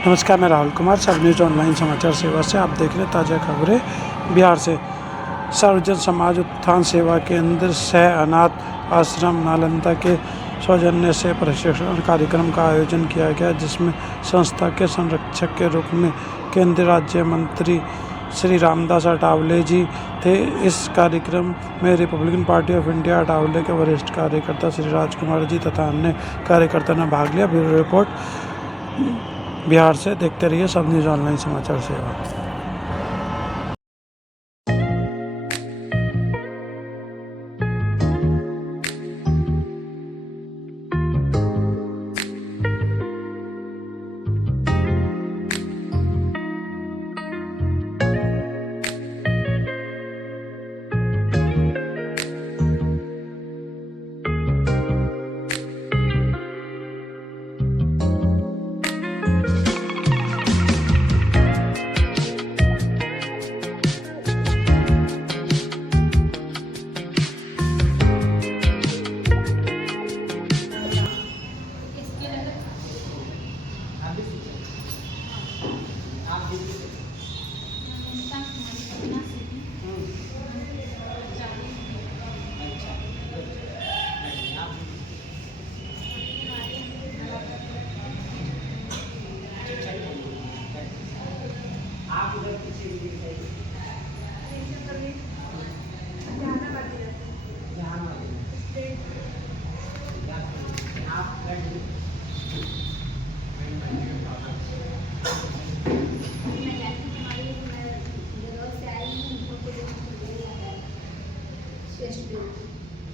नमस्कार, मैं राहुल कुमार, सब न्यूज़ ऑनलाइन समाचार सेवा से आप देख रहे हैं ताज़ा खबरें बिहार से। सर्वजन समाज उत्थान सेवा केंद्र सह अनाथ आश्रम नालंदा के सौजन्य से प्रशिक्षण कार्यक्रम का आयोजन किया गया, जिसमें संस्था के संरक्षक के रूप में केंद्रीय राज्य मंत्री श्री रामदास अठावले जी थे। इस कार्यक्रम में Republican party of India Athawale के वरिष्ठ कार्यकर्ता श्री राजकुमार जी तथा अन्य कार्यकर्ता ने भाग लिया। ब्यूरो रिपोर्ट बिहार से। देखते रहिए सब न्यूज़ ऑनलाइन समाचार सेवा।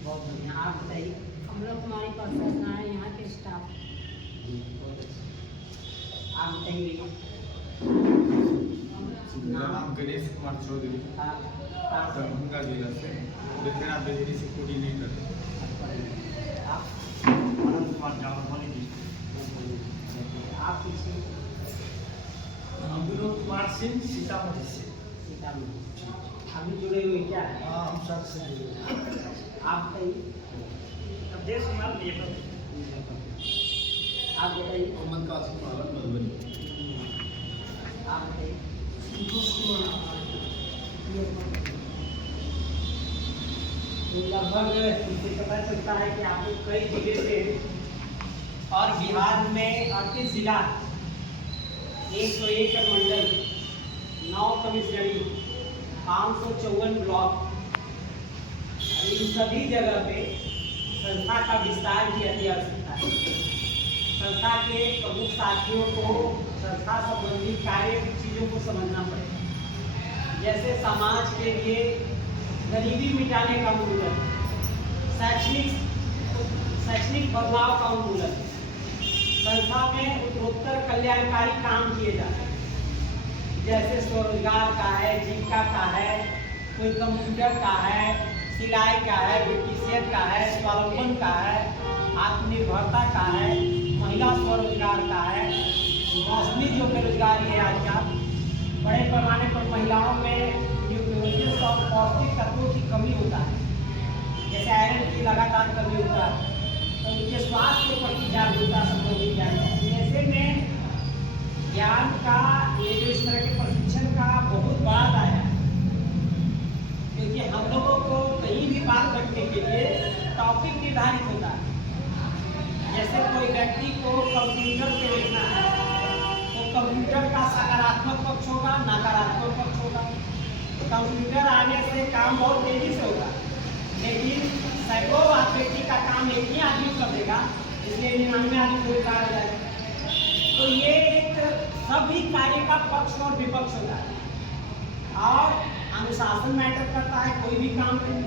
बहुत बढ़िया। आप बताइए। हम लोग हमारी पर्सन है यहाँ के स्टाफ। आप बताइए। मेरा नाम गणेश कुमार चौधरी, दरभंगा जिला से, लेकिन आप बेहरी से कोऑर्डिनेटर। आप आनंद कुमार जावरमनी जी। आप पीछे विनोद कुमार सिंह सीतामढ़ी से। सीतामढ़ी अभी जुड़े हुए क्या है? हाँ, हम सब से जुड़े हैं। आप बताइए। अवधेश कुमार लेबर। आप बताइए। मोहम्मद कासिम आलम मधुबनी। आप बताइए। तो लगभग इनसे पता चलता है कि आप लोग कई जगह से और बिहार में 38 जिला, 101 मंडल, 9 कमिश्नरी, 554 ब्लॉक, इन सभी जगह पे संस्था का विस्तार किया जा सकता है। संस्था के प्रमुख साथियों को संस्था संबंधी कार्य की चीज़ों को समझना पड़ेगा, जैसे समाज के लिए गरीबी मिटाने का उन्मूलन, शैक्षणिक बदलाव का उन्मूलन, संस्था में उत्तरोत्तर कल्याणकारी काम किए जाते हैं, जैसे स्वरोजगार का है, जीविका का है, कोई कंप्यूटर का है, सिलाई का है, ब्यूटिशियन का है, स्वावलंबन का है, आत्मनिर्भरता का है, महिला स्वरोजगार का है, मौसमी जो बेरोजगारी है आज का, बड़े पैमाने पर महिलाओं में न्यूट्रिशंस और पौष्टिक तत्वों की कमी होता है, जैसे आयरन की लगातार कमी होता है, तो उनके स्वास्थ्य के प्रति जागरूकता संबंधी ज्ञान, ऐसे में ज्ञान का ये जो इस तरह के प्रशिक्षण का बहुत बड़ा दायरा है, क्योंकि हम लोगों को कहीं भी बात करने के लिए टॉपिक निर्धारित होता है। जैसे कोई व्यक्ति को कंप्यूटर पे लिखना है तो कंप्यूटर का सकारात्मक पक्ष होगा, नकारात्मक पक्ष होगा। कंप्यूटर आने से काम बहुत तेजी से होगा, लेकिन सैकड़ों व्यक्ति का काम एक ही आदमी कर देगा, इसलिए 99 आदमी को रोजगार हो जाएगा। तो ये एक सभी कार्य का पक्ष और विपक्ष होता है, और अनुशासन मैटर करता है। कोई भी काम में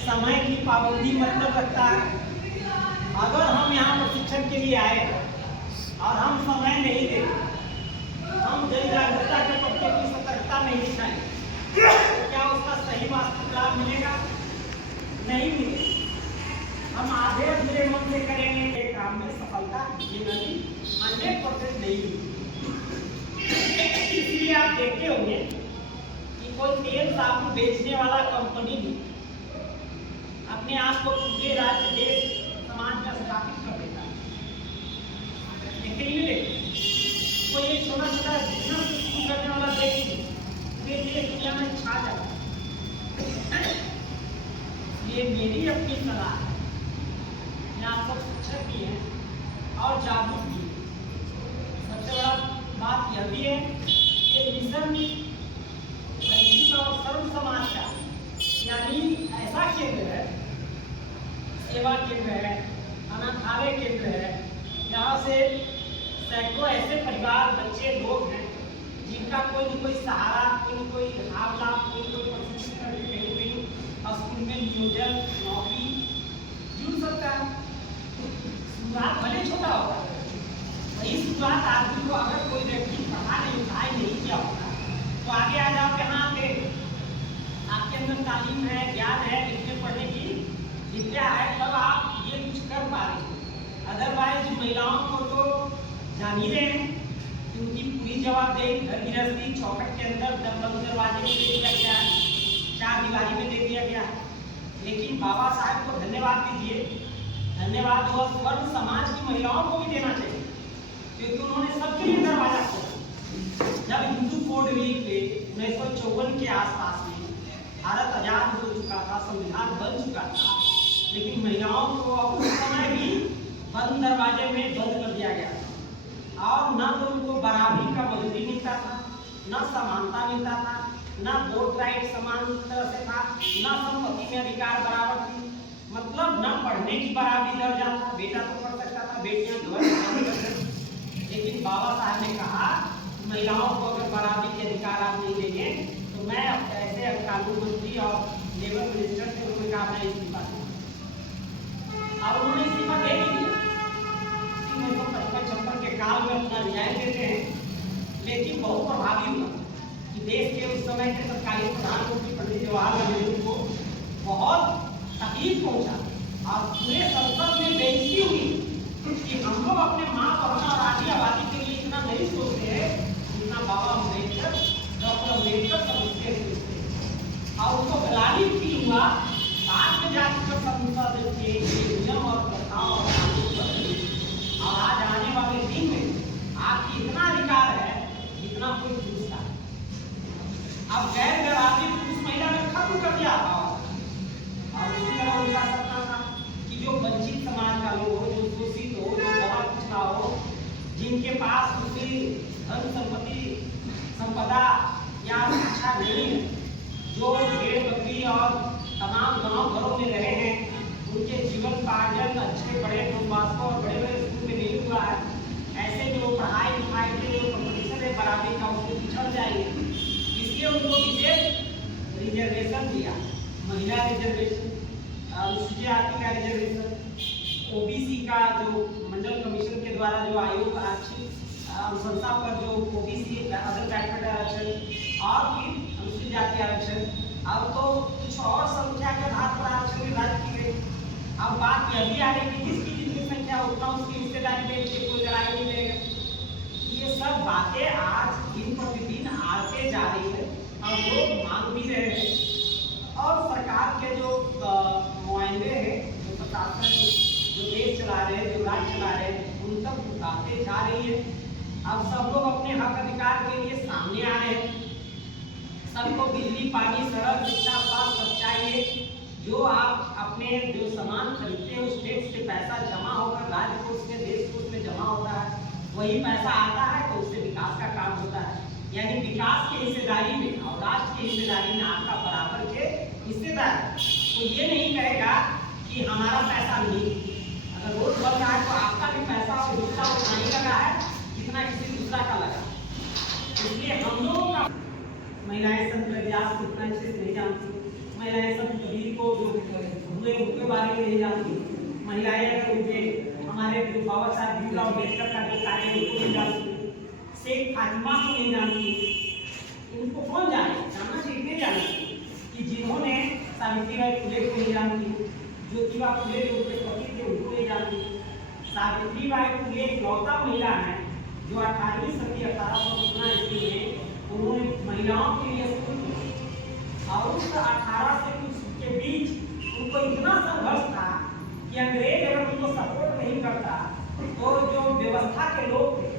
समय की पाबंदी मतलब रखता है। अगर हम यहाँ प्रशिक्षण के लिए आए और हम समय नहीं दें, हम जन जागरूकता के प्रति की सतर्कता नहीं दिखाएं, तो क्या उसका सही वास्तविक लाभ मिलेगा? नहीं मिलेगा। हम आधे अधूरे मन से करेंगे, काम में सफलता ये नहीं 100% नहीं मिलेगी। इसलिए आप देखते होंगे कि कोई तेल साबुन बेचने वाला कंपनी भी अपने आप को पूरे राज्य देश समाज में स्थापित कर देता है, लेकिन कोई एक छोटा छोटा बिजनेस शुरू करने वाला देखिए ये दुनिया में छा जाता है। ये मेरी अपनी सलाह है, मैं आप सब शिक्षक भी हैं और जागरूक भी हैं। सबसे बड़ा बात यह भी है कि मिशन और सर्व समाज का यानी ऐसा केंद्र है, सेवा केंद्र है, अनाथालय केंद्र है, यहाँ से सैकड़ों ऐसे परिवार, बच्चे, लोग हैं जिनका कोई न कोई सहारा, कोई न कोई हावला, कोई न कोई प्रशिक्षण कहीं कहीं स्कूल में नियोजन, नौकरी जुड़ सकता है। शुरुआत भले छोटा होगा, वही शुरुआत आदमी को अगर कोई व्यक्ति पढ़ा नहीं, पढ़ाई नहीं किया होगा तो आगे आ जाओ कि हाँ पे आपके अंदर तालीम है, ज्ञान है, लिखने पढ़ने की विद्या है, तब आप ये कुछ कर पा रहे हैं। अदरवाइज महिलाओं को तो जान ही रहे हैं कि उनकी पूरी जवाबदेही घर गृहस्थी चौखट के अंदर बंद दरवाजे में दे दिया गया है, चार दीवारी में दे दिया गया है। लेकिन बाबा साहब को धन्यवाद दीजिए, धन्यवाद और स्वर्ण समाज की महिलाओं को भी देना चाहिए क्योंकि उन्होंने सबके लिए दरवाजा खोला। जब हिंदू कोड वीक पे 1954 के आसपास में भारत आजाद हो चुका था, संविधान बन चुका था, लेकिन महिलाओं को उस समय भी बंद दरवाजे में बंद कर दिया गया था और न तो उनको बराबरी का मजदूरी मिलता था, न समानता मिलता था, न वोट राइट समान तरह से था, न संपत्ति में अधिकार बराबर थी, मतलब न पढ़ने की बराबरी दर्जा था, बेटा तो पढ़ सकता था, बेटियां घर। लेकिन बाबा साहब ने कहा महिलाओं को अगर बराबरी के अधिकार आप नहीं देंगे तो मैं ऐसे कानून मंत्री और लेबर मिनिस्टर से उन्होंने कहा मैं इस्तीफा दूंगा और उन्होंने इस्तीफा दे ही दिया। 1955 के काल में अपना रिजाइन देते हैं, लेकिन बहुत प्रभावी हुआ कि देश के उस समय के तत्कालीन प्रधानमंत्री पंडित जवाहरलाल नेहरू को बहुत तकलीफ पहुंचा और पूरे संसद में बेइज्जती हुई कि हम लोग अपने माँ बहन और आदि आबादी के लिए इतना नहीं सोचते हैं जितना बाबा अम्बेडकर, डॉक्टर अम्बेडकर समझते थे और उनको गलानी फील हुआ। बाद में जाकर संसद के नियम और प्रथाओं और कानून बदले और आज आने वाले दिन में आपकी इतना अधिकार है जितना कोई पुरुष का। अब गैर गराबी पुरुष महिला ने खत्म कर दिया और उसी तरह उनका सपना था कि जो वंचित समाज का लोग हो, जो शोषित हो, जो दबा पिछड़ा हो, जिनके पास उसी धन संपदा या शिक्षा नहीं है, जो भेड़ बकरी और तमाम गांव घरों में रहे हैं, उनके जीवन पार्जन अच्छे बड़े कुटुंबास्कों और बड़े बड़े स्कूल में नहीं हुआ है, ऐसे जो पढ़ाई लिखाई के जो कंपटीशन है बराबरी का उसको पिछड़ जाएंगे, इसलिए उनको विशेष रिजर्वेशन दिया। महिला रिजर्वेशन, अनुसूचित जाति का रिजर्वेशन, ओबीसी का जो मंडल कमीशन के द्वारा जो आयोग आरक्षित अनुशंसा पर जो ओबीसी अदर बैकवर्ड आरक्षण और फिर अनुसूचित जाति आरक्षण, अब तो कुछ और संख्या के आधार पर आरक्षण निर्धारित की गई। अब बात यह भी आ रही कि जिसकी जितनी संख्या उतना उसकी हिस्सेदारी में कोई लड़ाई नहीं रहेगा। ये सब बातें आज दिन प्रतिदिन आते जा रही है और लोग मांग भी रहे हैं और सरकार के जो नुमाइंदे हैं, जो प्रशासन, जो देश चला रहे हैं, जो राज्य चला रहे हैं, उन तक बातें जा रही है। अब सब लोग अपने हक अधिकार के लिए सामने आ रहे हैं। सबको बिजली, पानी, सड़क, शिक्षा, स्वास्थ्य सब चाहिए। जो आप अपने जो सामान खरीदते हैं उस टैक्स से पैसा जमा होकर राज्य कोष में, देश कोष में जमा होता है, वही पैसा आता है तो उससे विकास का काम होता है। यानी विकास की हिस्सेदारी में और राष्ट्र की हिस्सेदारी में आपका बराबर के हिस्सेदार है। तो ये नहीं कहेगा कि हमारा पैसा नहीं, अगर वोट बन रहा है तो आपका भी पैसा और हिस्सा उतना ही लगा है जितना किसी दूसरा का लगा। इसलिए हम लोगों का महिलाएं संत रविदास को इतना अच्छे से नहीं जानती, महिलाएं संत कबीर को जो हुए उनके बारे में नहीं जानती, महिलाएं अगर उनके हमारे जो बाबा साहब भीमराव अम्बेडकर का जो कार्य उनको नहीं जानती, शेख फातिमा को नहीं जानती, उनको कौन जाने, जानना चाहिए जाना कि जिन्होंने सावित्रीबाई फुले को नहीं जानती, ज्योतिबा फुले जो उनके पति थे उनको नहीं जानती। सावित्रीबाई फुले इकलौता महिला है जो 18वीं सदी 1815 ईस्वी में उन्होंने महिलाओं के लिए स्कूल और उस 18 से कुछ के बीच उनको इतना संघर्ष था कि अंग्रेज अगर उनको सपोर्ट नहीं करता तो जो व्यवस्था के लोग थे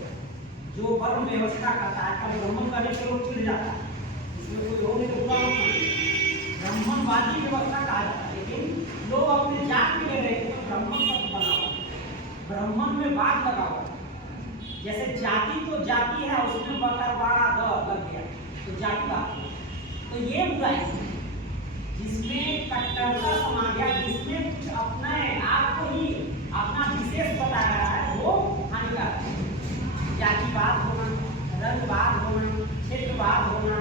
जो वर्ण व्यवस्था करता है, कभी ब्राह्मण करने से लोग चिढ़ जाता है, इसमें कोई लोग नहीं तो बुरा मत मानिए, ब्राह्मणवादी व्यवस्था कहा जाता है। लेकिन लोग अपने जात में ले रहे थे तो ब्राह्मण शब्द बना हुआ, ब्राह्मण में बात लगा हुआ। जैसे जाति तो जाति है, उसमें बकरवाड़ा द लग गया तो जाति बात, तो ये बुराई है जिसमें कट्टरता समा गया, जिसमें कुछ अपने आपको ही अपना विशेष बताया रहा है, वो हानिकारक है। जातिवाद होना, रंगवाद होना, क्षेत्रवाद होना,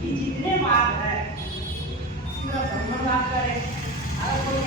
ये जितने बात है सिर्फ ब्राह्मणवाद करे। अगर कोई